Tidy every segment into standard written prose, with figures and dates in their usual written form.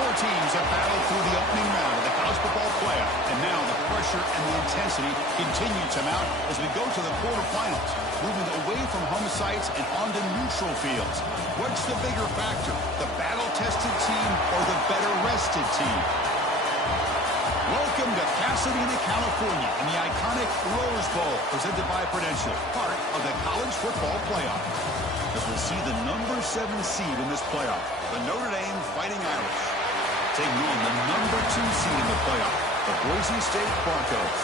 Four teams have battled through the opening round of the college football playoff, and now the pressure and the intensity continue to mount as we go to the quarterfinals, moving away from home sites and onto neutral fields. What's the bigger factor, the battle-tested team or the better-rested team? Welcome to Pasadena, California, in the iconic Rose Bowl, presented by Prudential, part of the college football playoff. As we'll see the number 7 seed in this playoff, the Notre Dame Fighting Irish, taking on the number 2 seed in the playoff, the Boise State Broncos.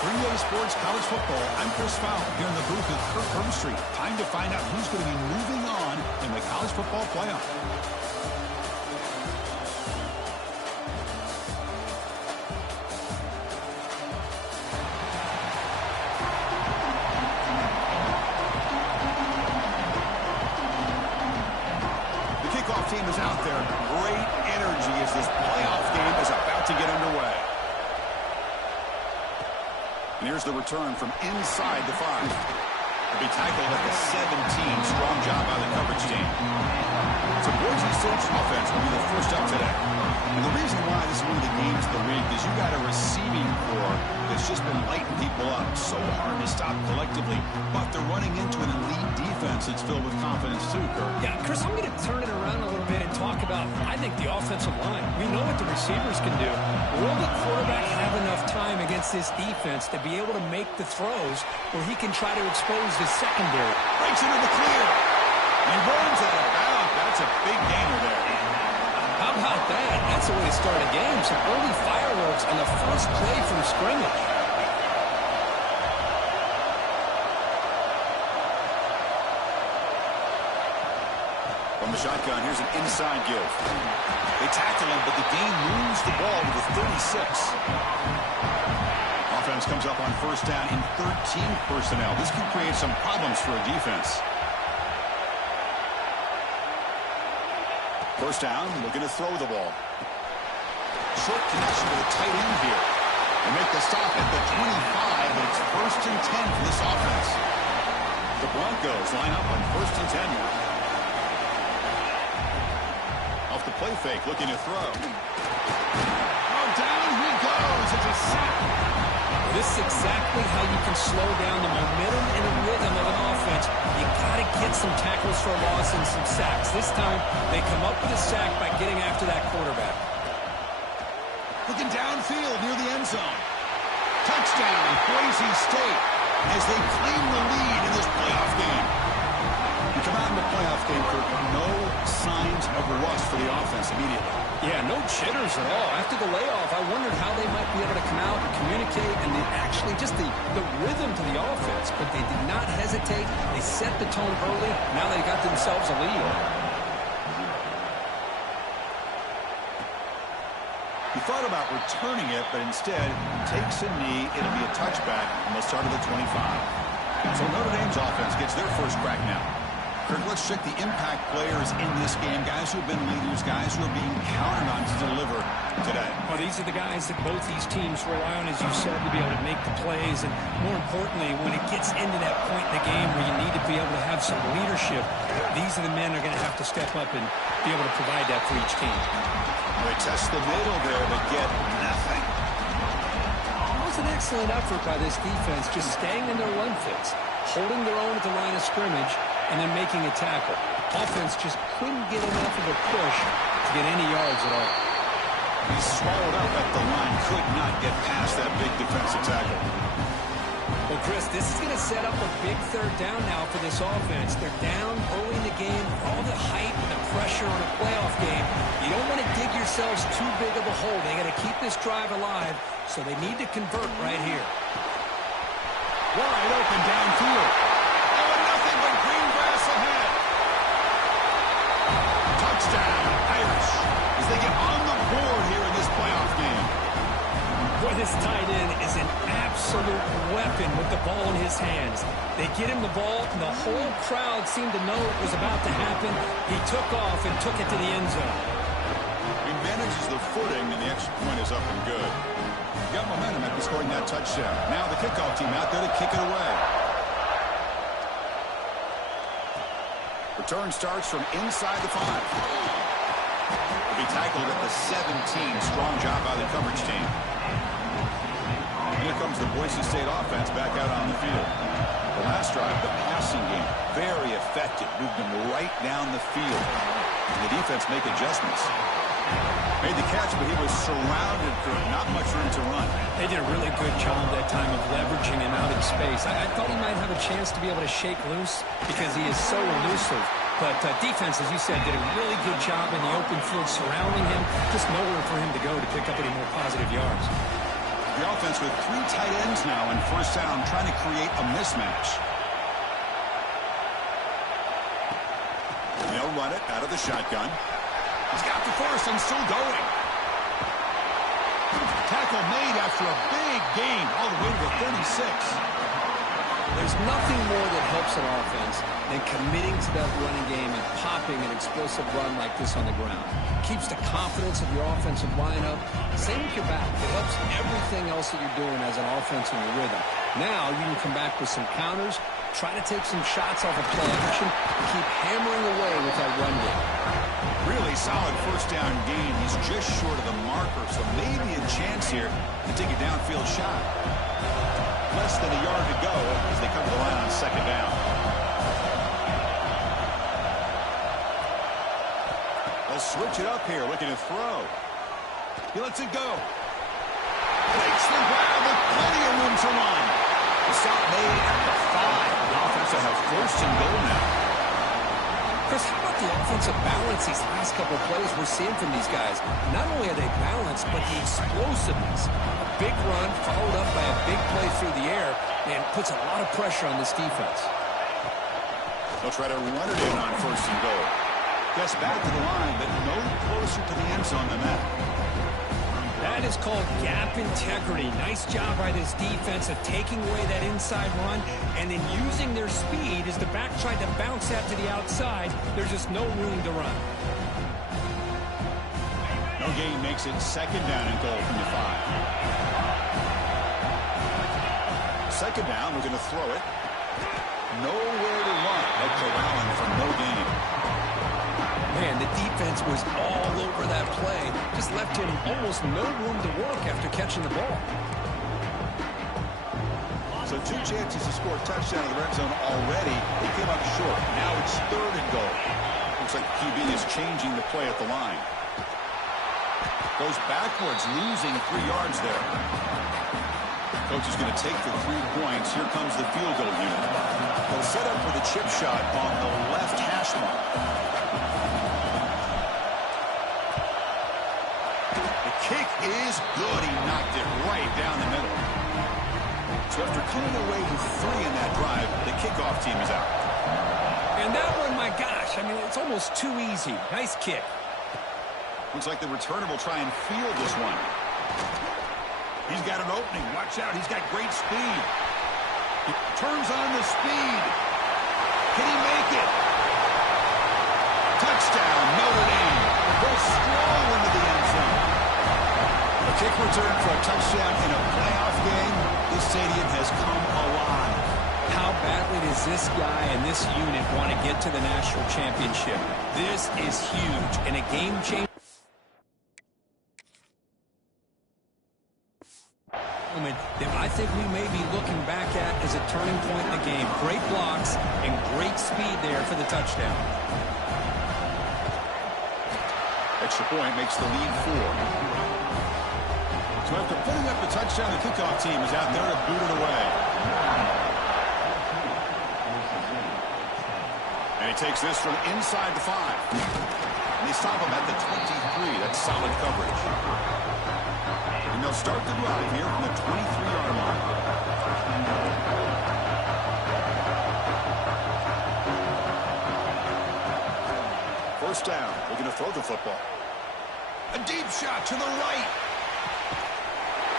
3A Sports College Football, I'm Chris Fowler, here in the booth with Kirk Herbstreit. Time to find out who's going to be moving on in the college football playoff. Team is out there. Great energy as this playoff game is about to get underway. And here's the return from inside the 5. To be tackled at the 17. Strong job by the coverage team. So Boise State's offense will be the first up today. And the reason why this is one of the games of the week is you got a receiving corps that's just been lighting people up. So hard to stop collectively, but they're running into an elite defense that's filled with confidence too, Kirk. Yeah, Chris, I'm going to turn it around a little bit and talk about, I think, the offensive line. We know what the receivers can do. Will the quarterback have enough time against this defense to be able to make the throws where he can try to expose the secondary? Breaks into the clear. He runs out of bounds. That's a big gainer there. How about that? That's the way to start a game. Some early fireworks on the first play from scrimmage. From the shotgun, here's an inside give. They tackle him, but the game moves the ball to the 36. Offense comes up on first down in 13 personnel. This can create some problems for a defense. First down, looking to throw the ball. Short connection to the tight end here. They make the stop at the 25, but it's first and 10 for this offense. The Broncos line up on first and 10 now. Off the play fake, looking to throw. Oh, down he goes. It's a sack. This is exactly how you can slow down the momentum and the rhythm of an offense. You got to get some tackles for a loss and some sacks. This time, they come up with a sack by getting after that quarterback. Looking downfield near the end zone. Touchdown, Boise State, as they claim the lead in this playoff game. You come out in the playoff game, Kirk, no signs of rust for the offense immediately. Yeah, no jitters at all. After the layoff, I wondered how they might be able to come out and communicate and actually just the rhythm to the offense. But they did not hesitate. They set the tone early. Now they got themselves a lead. He thought about returning it, but instead takes a knee. It'll be a touchback, and they'll start at the 25. So Notre Dame's offense gets their first crack now. Kirk, let's check the impact players in this game, guys who have been leaders, guys who are being counted on to deliver today. Well, these are the guys that both these teams rely on, as you said, to be able to make the plays. And more importantly, when it gets into that point in the game where you need to be able to have some leadership, these are the men who are going to have to step up and be able to provide that for each team. They test the middle there, but get nothing. It was an excellent effort by this defense, just staying in their run fits, holding their own at the line of scrimmage, and then making a tackle. Offense just couldn't get enough of a push to get any yards at all. He's swallowed up at the line, could not get past that big defensive tackle. Well, Chris, this is going to set up a big third down now for this offense. They're down early in the game, all the hype and the pressure on a playoff game. You don't want to dig yourselves too big of a hole. They got to keep this drive alive, so they need to convert right here. Wide open downfield. Oh, nothing but green grass ahead. Touchdown, Irish, as they get on the board here in this playoff game. Boy, this tight end is an absolute weapon with the ball in his hands. They get him the ball, and the whole crowd seemed to know it was about to happen. He took off and took it to the end zone. He manages the footing, and the extra point is up and good. Got momentum after scoring that touchdown. Now the kickoff team out there to kick it away. Return starts from inside the 5. He'll be tackled at the 17. Strong job by the coverage team. Here comes the Boise State offense back out on the field. The last drive, the passing game, very effective. Moved them right down the field. And the defense make adjustments. Made the catch, but he was surrounded for not much room to run. They did a really good job that time of leveraging him out in space. I thought he might have a chance to be able to shake loose because he is so elusive. But defense, as you said, did a really good job in the open field surrounding him. Just nowhere for him to go to pick up any more positive yards. The offense with 3 tight ends now in first down, trying to create a mismatch. They'll run it out of the shotgun. He's got the first and still going. Tackle made after a big gain all the way to the 36. There's nothing more that helps an offense than committing to that running game and popping an explosive run like this on the ground. Keeps the confidence of your offensive lineup. Same with your back. It helps everything else that you're doing as an offense in your rhythm. Now you can come back with some counters, try to take some shots off of play action, and keep hammering away with that run game. Really solid first down gain. He's just short of the marker, so maybe a chance here to take a downfield shot. Less than a yard to go as they come to the line on second down. They'll switch it up here, looking to throw. He lets it go. Takes the grab with plenty of room to run. The stop made at the 5. The offense will have first and goal now. Chris, how about the offensive balance these last couple of plays we're seeing from these guys? Not only are they balanced, but the explosiveness. A big run followed up by a big play through the air and puts a lot of pressure on this defense. They'll try to run it in on first and goal. Gets back to the line, but no closer to the end zone than that. That is called gap integrity. Nice job by this defense of taking away that inside run and then using their speed as the back tried to bounce that to the outside. There's just no room to run. No gain makes it second down and goal from the 5. Second down, we're going to throw it. Nowhere to run. No corralling for no gain. Man, the defense was all over that play. Just left him almost no room to work after catching the ball. So 2 chances to score a touchdown in the red zone already. He came up short. Now it's third and goal. Looks like QB is changing the play at the line. Goes backwards, losing 3 yards there. Coach is going to take the 3 points. Here comes the field goal unit. They'll set up for the chip shot on the left hash mark. Kick is good. He knocked it right down the middle. So after coming away with 3 in that drive, the kickoff team is out. And that one, my gosh, I mean, it's almost too easy. Nice kick. Looks like the returner will try and field this one. He's got an opening. Watch out. He's got great speed. He turns on the speed. Can he make it? Touchdown, Notre Dame. Goes strong into the end zone. A kick return for a touchdown in a playoff game. This stadium has come alive. How badly does this guy and this unit want to get to the national championship? This is huge and a game-changer. That I think we may be looking back at as a turning point in the game. Great blocks and great speed there for the touchdown. Extra point makes the lead 4. So after putting up the touchdown, the kickoff team is out there to boot it away. And he takes this from inside the 5. And they stop him at the 23. That's solid coverage. And they'll start the drive here from the 23-yard line. First down. They're going to throw the football. A deep shot to the right.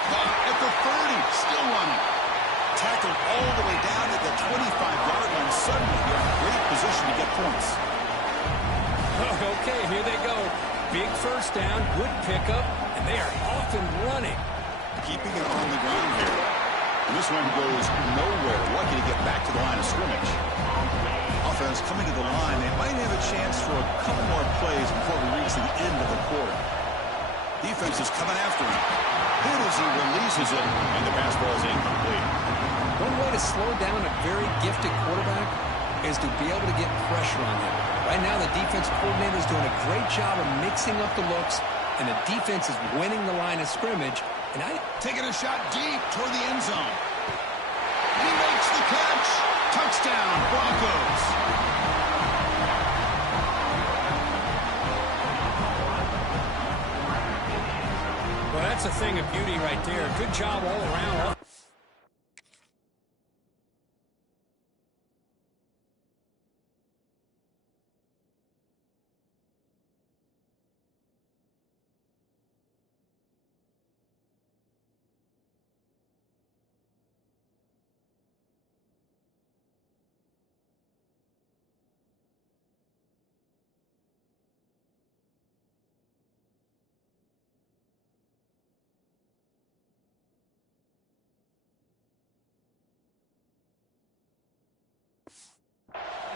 Caught at the 30. Still running. Tackled all the way down at the 25-yard line. Suddenly, they're in great position to get points. Okay, here they go. Big first down, good pickup, and they are off and running. Keeping it on the ground here. And this one goes nowhere. Lucky to get back to the line of scrimmage. Offense offense coming to the line. They might have a chance for a couple more plays before we reach the end of the quarter. Defense is coming after him. Hit as he releases it, and the pass ball is incomplete. One way to slow down a very gifted quarterback is to be able to get pressure on him. Right now, the defense coordinator is doing a great job of mixing up the looks, and the defense is winning the line of scrimmage. And taking a shot deep toward the end zone. He makes the catch. Touchdown, Broncos. Well, that's a thing of beauty right there. Good job all around.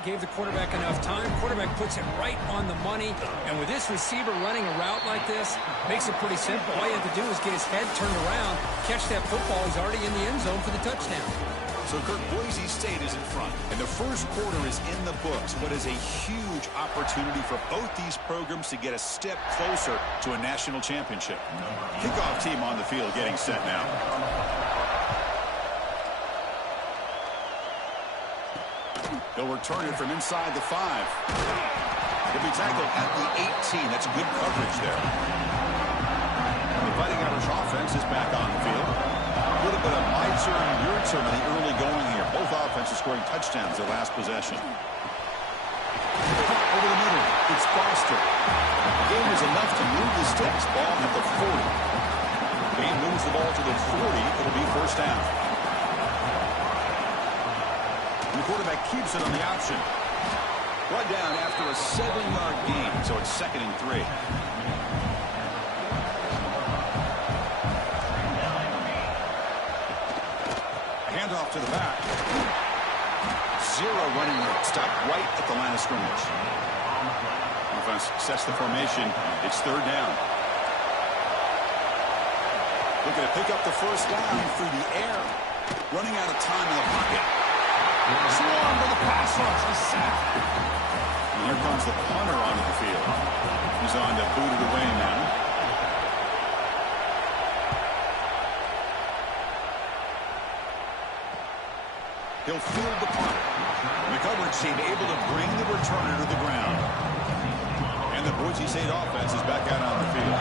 Gave the quarterback enough time. Quarterback puts it right on the money. And with this receiver running a route like this, makes it pretty simple. All you have to do is get his head turned around, catch that football. He's already in the end zone for the touchdown. So, Kirk, Boise State is in front. And the first quarter is in the books. What is a huge opportunity for both these programs to get a step closer to a national championship. Kickoff team on the field getting set now. They'll return it from inside the 5. He'll be tackled at the 18. That's good coverage there. The Fighting Irish offense is back on the field. A little bit of my turn, your turn in the early going here. Both offenses scoring touchdowns their last possession. Over the middle, it's Foster. The game is enough to move the sticks. Ball at the 40. Game moves the ball to the 40. It'll be first down. The quarterback keeps it on the option. Brought down after a 7-yard gain, so it's 2nd and 3. Handoff to the back. 0 running room. Stopped right at the line of scrimmage. Offense sets the formation. It's 3rd down. Looking to pick up the first down through the air. Running out of time in the pocket. Swarm to the pass rush. The sack. And here comes the punter onto the field. He's on to boot it away now. He'll field the punt. The coverage team able to bring the returner to the ground. And the Boise State offense is back out on the field.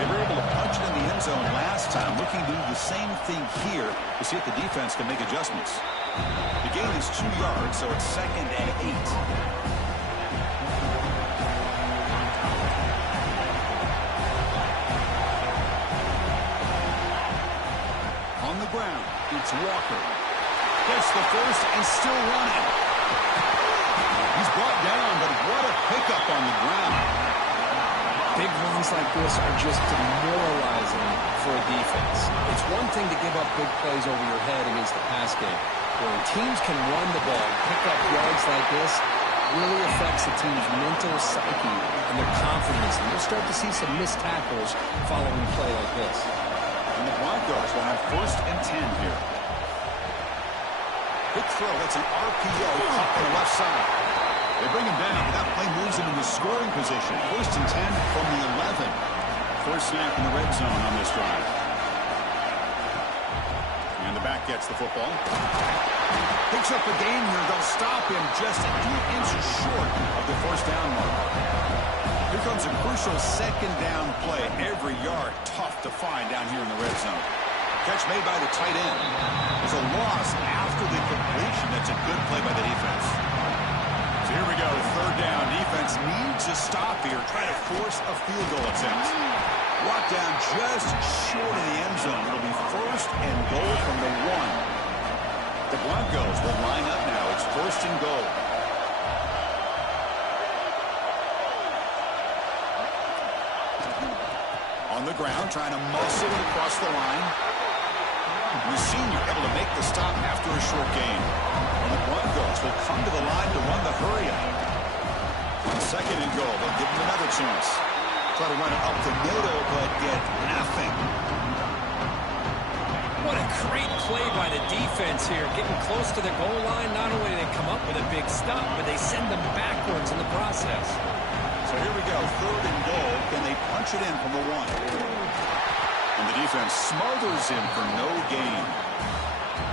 They were able to punch it in the end zone last time, looking to do the same thing here to see if the defense can make adjustments. The gain is 2 yards, so it's 2nd and 8. On the ground, it's Walker. Gets the first and still running. He's brought down, but what a pickup on the ground. Big runs like this are just demoralizing for a defense. It's one thing to give up big plays over your head against the pass game. When teams can run the ball, pick up yards like this, really affects the team's mental psyche and their confidence. And you'll start to see some missed tackles following a play like this. And the Broncos will have 1st and 10 here. Big throw. That's an RPO caught on the left side. They bring him down, but that play moves him into scoring position. 1st and 10 from the 11. First snap in the red zone on this drive. And the back gets the football. Picks up the gain here. They'll stop him just a few inches short of the first down mark. Here comes a crucial 2nd down play. Every yard tough to find down here in the red zone. Catch made by the tight end. There's a loss after the completion. That's a good play by the defense. So here we go. 3rd down. Defense needs a stop here. Try to force a field goal attempt. Brought down just short of the end zone. It'll be 1st and goal from the 1. The Broncos will line up now. It's 1st and goal. On the ground, trying to muscle it across the line. The senior able to make the stop after a short gain. And the Broncos will come to the line to run the hurry up. On second and goal, they'll give them another chance. Try to run it up the middle, but get nothing. What a great play by the defense here. Getting close to the goal line, not only do they come up with a big stop, but they send them backwards in the process. So here we go, third and goal. Can they punch it in from the one? And the defense smothers him for no gain.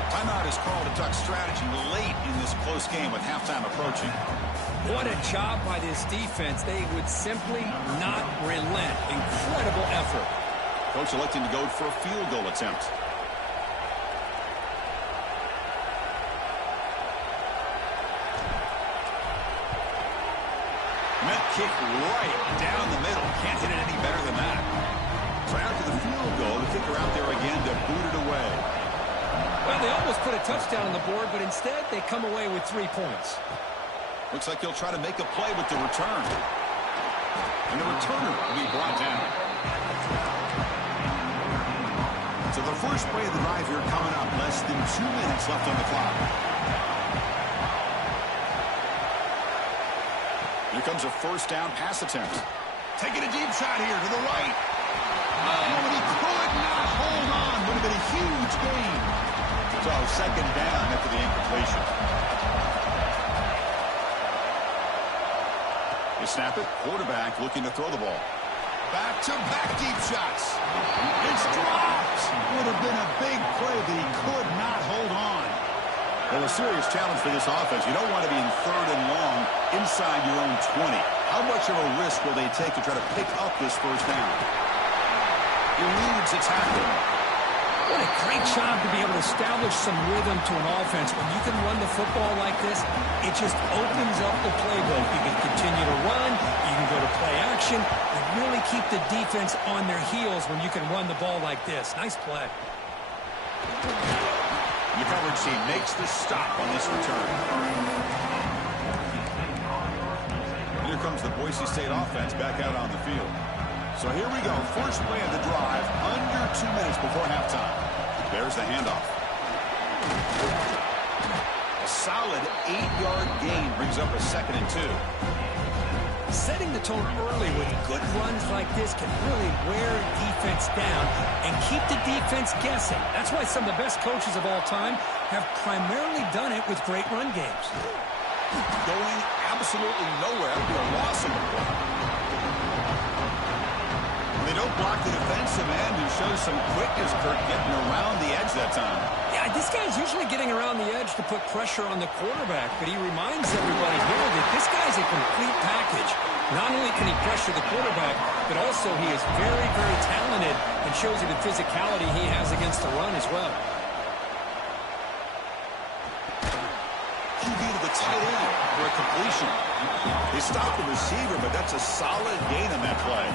Timeout is called to talk strategy late in this close game with halftime approaching. What a job by this defense. They would simply not relent. Incredible effort. Coach electing to go for a field goal attempt. Met kick right down the middle. Can't hit it any better than that. So after the field goal, the kicker out there again to boot it away. Well, they almost put a touchdown on the board, but instead they come away with 3 points. Looks like he'll try to make a play with the return. And the returner will be brought down. So the first play of the drive here coming up. Less than 2 minutes left on the clock. Here comes a first down pass attempt. Taking a deep shot here to the right. Oh, and he could not hold on. Would have been a huge gain. So second down after the incompletion. They snap it. Quarterback looking to throw the ball. Back-to-back deep shots. It's dropped. Would have been a big play, but he could not hold on. Well, a serious challenge for this offense. You don't want to be in third and long inside your own 20. How much of a risk will they take to try to pick up this first down? Eludes a tackle. What a great job to be able to establish some rhythm to an offense. When you can run the football like this, it just opens up the playbook. You can continue to run. You can go to play action. And really keep the defense on their heels when you can run the ball like this. Nice play. The coverage team makes the stop on this return. And here comes the Boise State offense back out on the field. So here we go. First play of the drive, under 2 minutes before halftime. There's the handoff. A solid 8-yard gain brings up a 2nd and 2. Setting the tone early with good runs like this can really wear defense down and keep the defense guessing. That's why some of the best coaches of all time have primarily done it with great run games. Going absolutely nowhere after a loss of the ball. They don't block the defensive end, who shows some quickness, Kirk, getting around the edge that time. Yeah, this guy's usually getting around the edge to put pressure on the quarterback, but he reminds everybody here that this guy's a complete package. Not only can he pressure the quarterback, but also he is very, very talented and shows you the physicality he has against the run as well. QB to the tight end for a completion. They stop the receiver, but that's a solid gain on that play.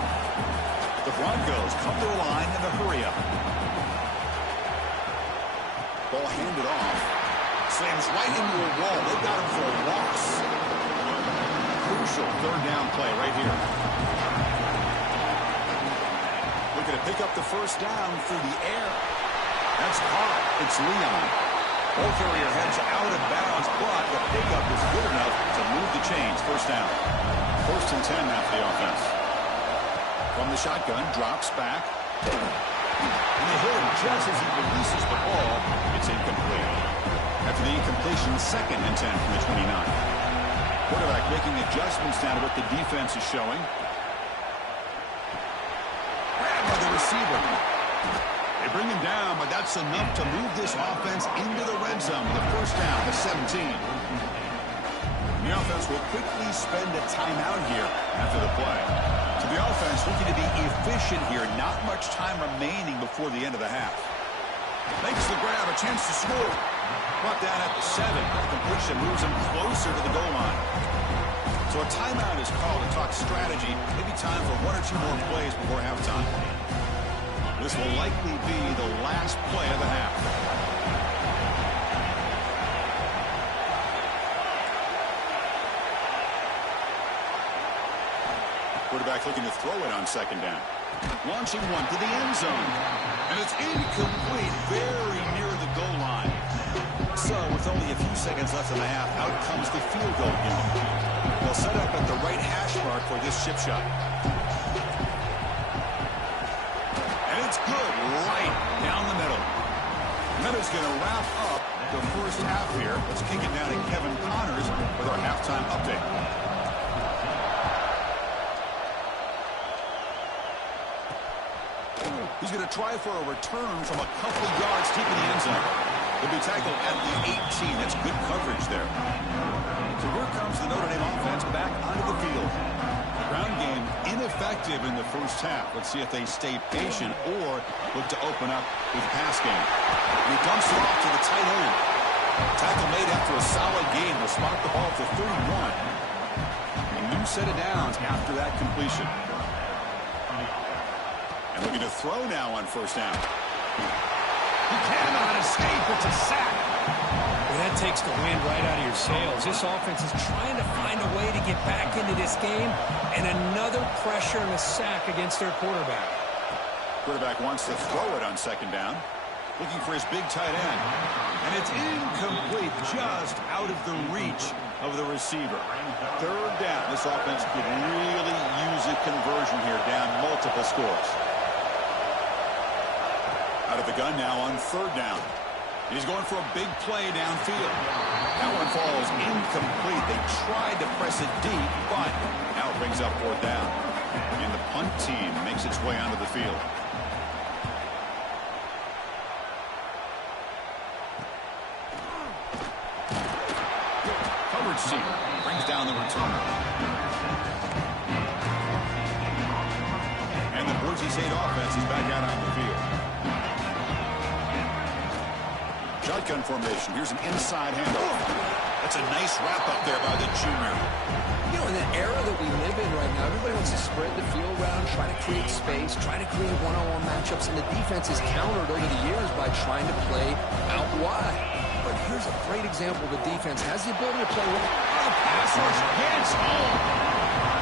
The Broncos come to the line in the hurry-up. Ball handed off. Slams right into a wall. They've got him for a loss. Crucial third down play right here. Looking to pick up the first down through the air. That's caught. It's Leon. Ball carrier heads out of bounds, but the pickup is good enough to move the chains. First down. 1st and 10 now for the offense. From the shotgun, drops back. And they hit him just as he releases the ball. It's incomplete. After the incompletion, 2nd and 10 from the 29. Quarterback making adjustments now to what the defense is showing. Grabbed by the receiver. They bring him down, but that's enough to move this offense into the red zone with a first down to 17. The offense will quickly spend a timeout here after the play. So the offense looking to be efficient here. Not much time remaining before the end of the half. Makes the grab, a chance to score. Brought down at the 7. The completion moves him closer to the goal line. So a timeout is called to talk strategy. Maybe time for 1 or 2 more plays before halftime. This will likely be the last play of the half. Quarterback looking to throw it on 2nd down. Launching one to the end zone. And it's incomplete, very near the goal line. So with only a few seconds left in the half. Out comes the field goal unit. They'll set up at the right hash mark for this chip shot. And it's good right down the middle. And that is going to wrap up the first half here. Let's kick it down to Kevin Connors with our halftime update. He's going to try for a return from a couple of yards deep in the end zone. He'll be tackled at the 18. That's good coverage there. So here comes the Notre Dame offense back onto the field. The ground game ineffective in the first half. Let's see if they stay patient or look to open up with the pass game. And he dumps it off to the tight end. Tackle made after a solid gain. Will spot the ball for 31. A new set of downs after that completion. And looking to throw now on first down. He cannot escape. It's a sack. Well, that takes the wind right out of your sails. This offense is trying to find a way to get back into this game, and another pressure and a sack against their quarterback. Quarterback wants to throw it on second down. Looking for his big tight end. And it's incomplete, just out of the reach of the receiver. Third down. This offense could really use a conversion here, down multiple scores. Out of the gun now on third down. He's going for a big play downfield. That one falls incomplete. They tried to press it deep, but now it brings up fourth down. And the punt team makes its way onto the field. Coverage team brings down the returner. And the Boise State offense is back out on the field. Shotgun formation. Here's an inside handoff. That's a nice wrap-up there by the junior. You know, in the era that we live in right now, everybody wants to spread the field around, try to create space, try to create one-on-one matchups, and the defense is countered over the years by trying to play out wide. But here's a great example of a defense has the ability to play with the pass rush hits home.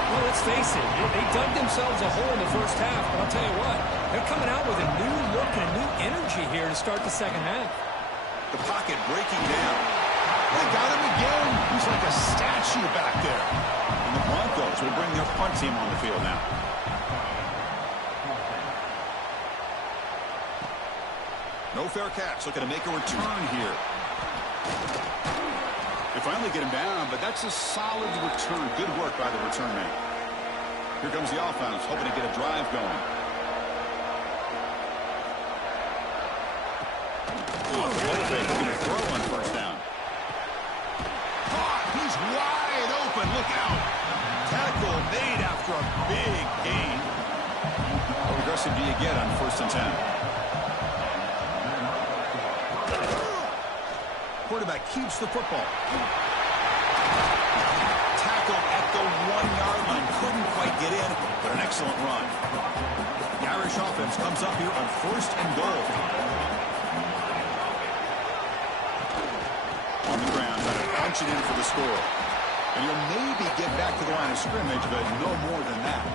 Well, let's face it, they dug themselves a hole in the first half, but I'll tell you what, they're coming out with a new look and a new energy here to start the second half. The pocket breaking down. They got him again. He's like a statue back there. And the Broncos will bring their punt team on the field now. No fair catch. Looking to make a return here. They finally get him down, but that's a solid return. Good work by the return man. Here comes the offense, hoping to get a drive going. Looking to throw on first down. Caught. He's wide open. Look out. Tackle made after a big gain. How aggressive do you get on 1st and 10? Quarterback keeps the football. Tackle at the 1-yard line. Couldn't quite get in, but an excellent run. The Irish offense comes up here on 1st and goal. On the ground, trying to punch it in for the score. And he'll maybe get back to the line of scrimmage, but no more than that.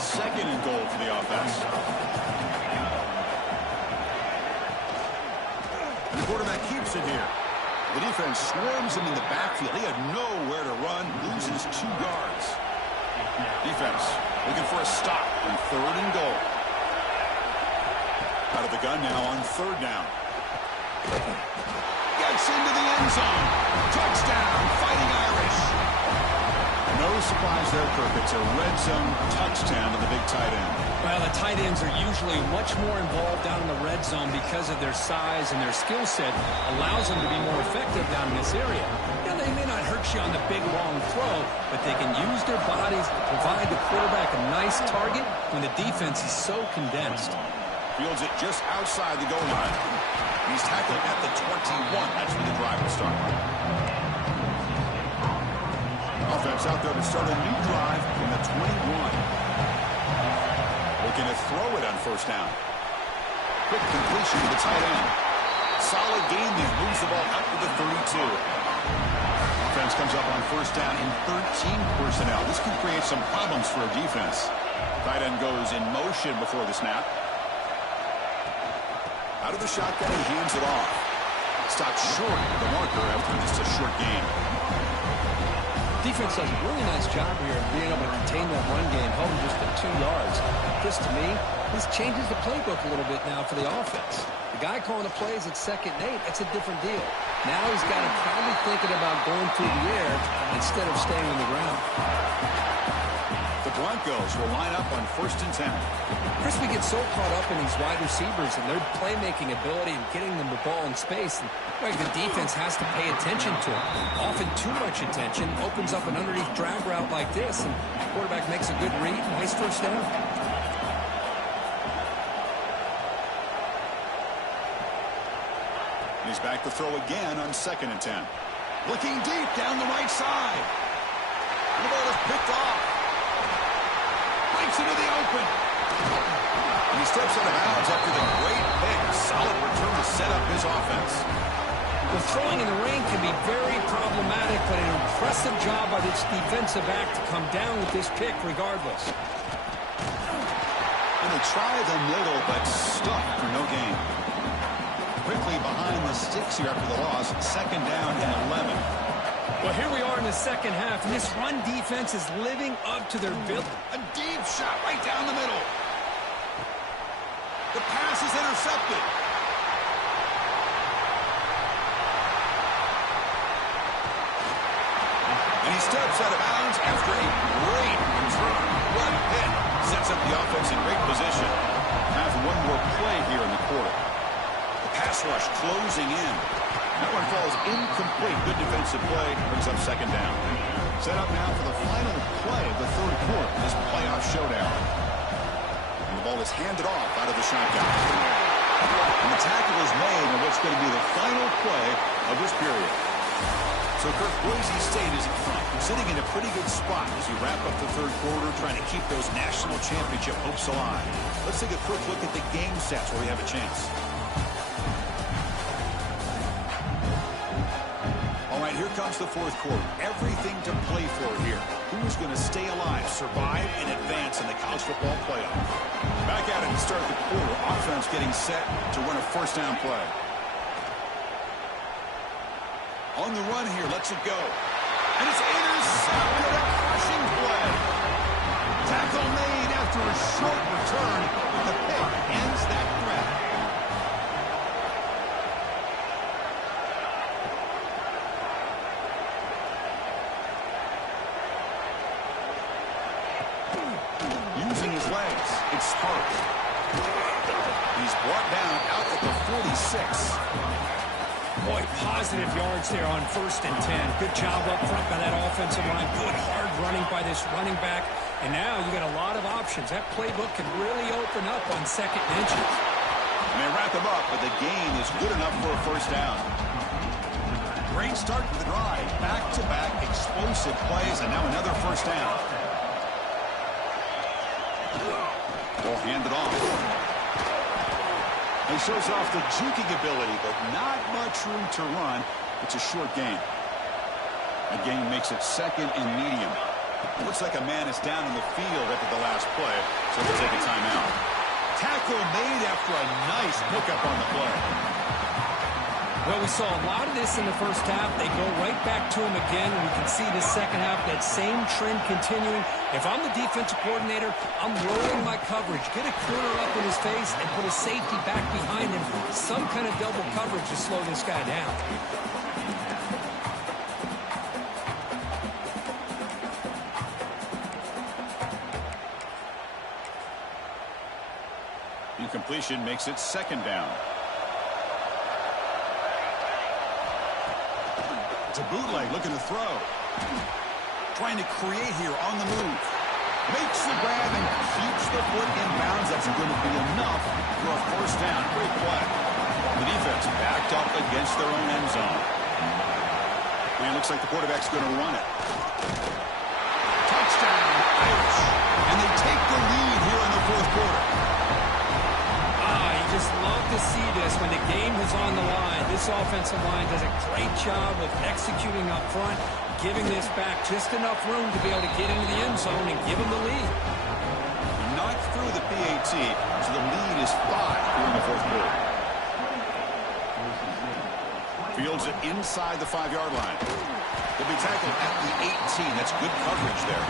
2nd and goal for the offense. And the quarterback keeps it here. The defense swarms him in the backfield. He had nowhere to run, loses 2 yards. Defense looking for a stop on 3rd and goal. Out of the gun now on 3rd down. Gets into the end zone. Touchdown, Fighting Irish. No surprise there, Kirk. It's a red zone touchdown to the big tight end. Well, the tight ends are usually much more involved down in the red zone because of their size and their skill set allows them to be more effective down in this area. Now, they may not hurt you on the big, long throw, but they can use their bodies to provide the quarterback a nice target when the defense is so condensed. Fields it just outside the goal line. He's tackled at the 21. That's where the drive will start. Offense out there to start a new drive from the 21. Looking to throw it on 1st down. Quick completion to the tight end. Solid gain. He moves the ball up to the 32. Offense comes up on 1st down in 13 personnel. This can create some problems for a defense. Tight end goes in motion before the snap. Out of the shotgun, he hands it off. stopped short of the marker after just a short game. Defense does a really nice job here of being able to contain that run game, held him just at 2 yards. This, to me, this changes the playbook a little bit now for the offense. The guy calling the plays at 2nd and 8, that's a different deal. Now he's got him probably thinking about going through the air instead of staying on the ground. The Broncos will line up on 1st and 10. Chris, we get so caught up in these wide receivers and their playmaking ability and getting them the ball in space. And the defense has to pay attention to it. Often too much attention opens up an underneath drag route like this, and the quarterback makes a good read. Nice first down. He's back to throw again on 2nd and 10. Looking deep down the right side. The ball is picked off. Breaks into the open. And he steps out of bounds after the great pick. Solid return to set up his offense. Well, throwing in the rain can be very problematic, but an impressive job by this defensive back to come down with this pick regardless. And they try the middle, but stuck for no gain. Quickly behind the sticks here after the loss. 2nd down and 11. Well, here we are in the second half, and this run defense is living up to their bill. A deep shot right down the middle. The pass is intercepted. And he steps out of bounds after a great return. One hit sets up the offense in great position. Have one more play here in the quarter. The pass rush closing in. That one falls incomplete. Good defensive play. Brings up 2nd down. Set up now for the final play of the 3rd quarter. This playoff showdown. And the ball is handed off out of the shotgun. And the tackle is made on what's going to be the final play of this period. So Kirk, Boise State is in front, sitting in a pretty good spot as we wrap up the 3rd quarter, trying to keep those national championship hopes alive. Let's take a quick look at the game sets where we have a chance. All right, here comes the 4th quarter. Everything to play for here. Who is going to stay alive, survive, and advance in the college football playoff? Back at it to start the quarter. Offense getting set to run a 1st down play. On the run here, lets it go. And it's intercepted, a crushing play. Tackle made after a short return, but the pick ends that threat. Using his legs, it's Hart. He's brought down out at the 46. Boy, positive yards there on 1st and 10. Good job up front by that offensive line. Good hard running by this running back. And now you got a lot of options. That playbook can really open up on 2nd and inches. And they wrap him up, but the gain is good enough for a 1st down. Great start to the drive. Back-to-back explosive plays, and now another 1st down. Ball handed off. He shows off the juking ability, but not much room to run. It's a short gain. The gain makes it 2nd and medium. It looks like a man is down in the field after the last play, so they'll take a timeout. Tackle made after a nice pickup on the play. Well, we saw a lot of this in the 1st half. They go right back to him again, and we can see the 2nd half, that same trend continuing. If I'm the defensive coordinator, I'm rolling my coverage. Get a corner up in his face and put a safety back behind him. Some kind of double coverage to slow this guy down. Incompletion makes it 2nd down. It's a bootleg, looking to throw. Trying to create here on the move. Makes the grab and keeps the foot in bounds. That's going to be enough for a 1st down. Great play. The defense backed up against their own end zone. And it looks like the quarterback's going to run it. Touchdown, Irish. And they take the lead here in the 4th quarter. Just love to see this when the game is on the line. This offensive line does a great job of executing up front, giving this back just enough room to be able to get into the end zone and give them the lead. Not through the PAT, so the lead is 5 here in the 4th quarter. Fields it inside the 5-yard line. He'll be tackled at the 18. That's good coverage there.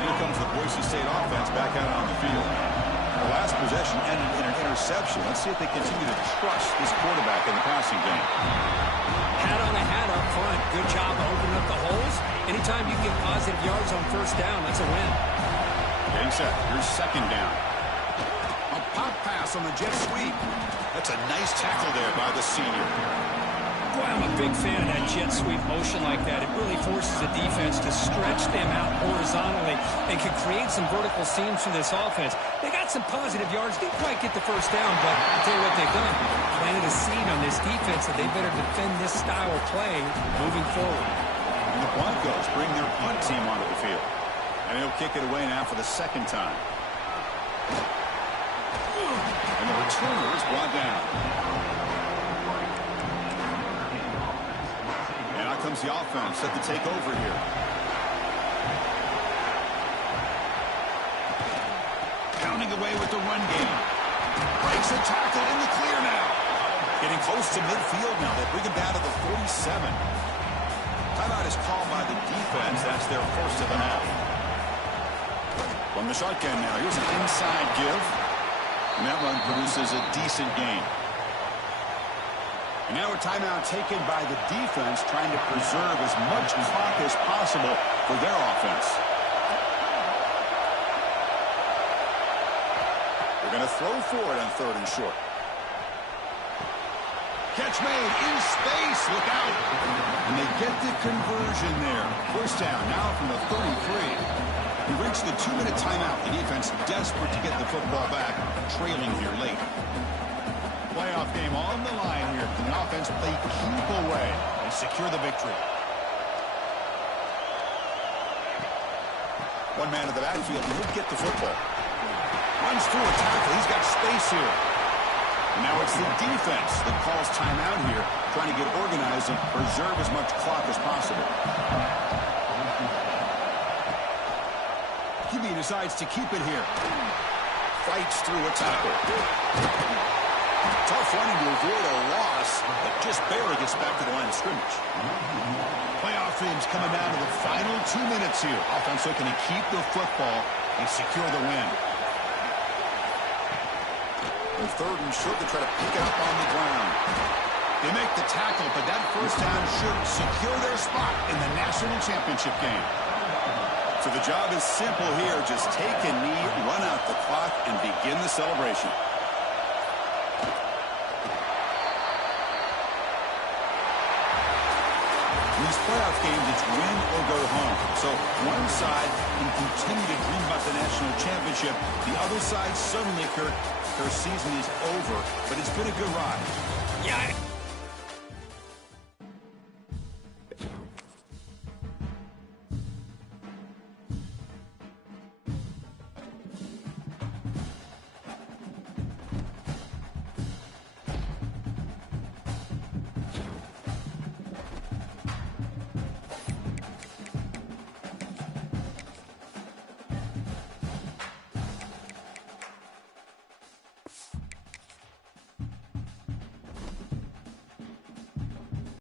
Here comes the Boise State offense back out on the field. The last possession ended in an interception. Let's see if they continue to trust this quarterback in the passing game. Hat on a hat up front. Good job of opening up the holes. Anytime you get positive yards on first down, that's a win. Getting set. Here's second down. A pop pass on the jet sweep. That's a nice tackle there by the senior. Boy, I'm a big fan of that jet sweep motion like that. It really forces the defense to stretch them out horizontally and can create some vertical seams for this offense. They got some positive yards. Didn't quite get the first down, but I'll tell you what they've done. Planted a seed on this defense that they better defend this style of play moving forward. And the Broncos bring their punt team onto the field. And he'll kick it away now for the second time. And the returner is brought down. And out comes the offense set to take over here. Pounding away with the run game. Breaks a tackle in the clear now. Getting close to midfield now. They bring him down to the 47. Timeout is called by the defense. That's their first of the half. From the shotgun now. Here's an inside give. And that run produces a decent gain. And now a timeout taken by the defense, trying to preserve as much clock as possible for their offense. They're going to throw for it on 3rd and short. Catch made in space. Look out. And they get the conversion there. First down now from the 33. We reached the 2-minute timeout. The defense desperate to get the football back, trailing here late. Playoff game on the line here. Can the offense play keep away and secure the victory? One man in the backfield, and he'll get the football. Runs through a tackle. He's got space here. And now it's the defense that calls timeout here, trying to get organized and preserve as much clock as possible. QB decides to keep it here. Fights through a tackle. Tough running to avoid a loss, but just barely gets back to the line of scrimmage. Playoff teams coming down to the final 2 minutes here. Offense looking to keep the football and secure the win. And 3rd and short, they try to pick it up on the ground. They make the tackle, but that first down should secure their spot in the national championship game. So the job is simple here. Just take a knee, run out the clock, and begin the celebration. In these playoff games, it's win or go home. So one side can continue to dream about the national championship. The other side suddenly, Kurt, their season is over, but it's been a good ride. Yeah,